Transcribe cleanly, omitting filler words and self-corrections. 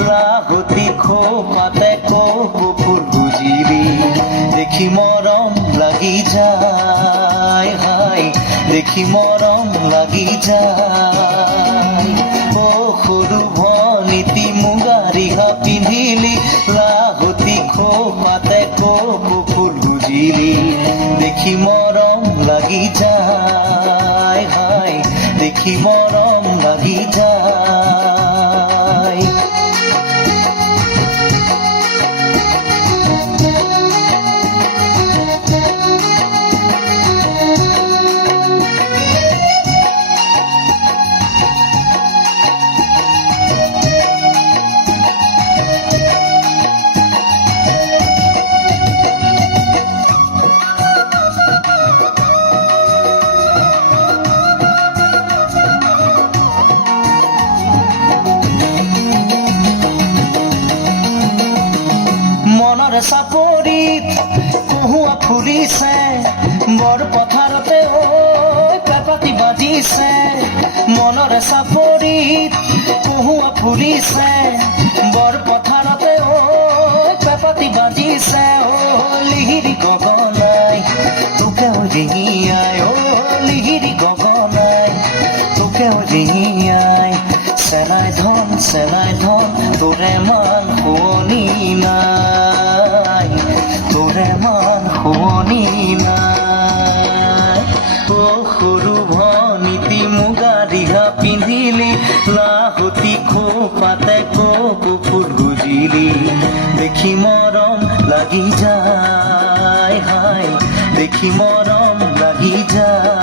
লাহতি খোপাতে কপৌফুল গুজিলি দেখি মৰম লাগি যায় হায় দেখি মৰম লাগি যায় অ সৰু ভনীতি মুগা ৰিহা পিন্ধিলি লাহতি খোপাতে কপৌফুল গুজিলি দেখি মৰম লাগি যায় হায় দেখি মৰম লাগি যায় মনৰ চাপৰিত কহুৱা ফুলিছে বৰ পথাৰতে ঐ পেঁপাতি বাজিছে মনৰ চাপৰিত কহুৱা ফুলিছে বৰ পথাৰতে ঐ পেঁপাতি বাজিছে ঐ লিহিৰি গগনাই তোকেও ডিঙিয়াই ঐ লিহিৰি গগনাই তোকেও ডিঙিয়াই চেনাই ধন তোৰে মান শুৱনি নাই তোৰে মান শুৱনি নাই অ সৰু ভনীতি মুগা ৰিহা পিন্ধিলি লাহতি খোপাতে কপৌফুল গুজিলি দেখি মৰম লাগি যায় হায় দেখি মৰম লাগি যায়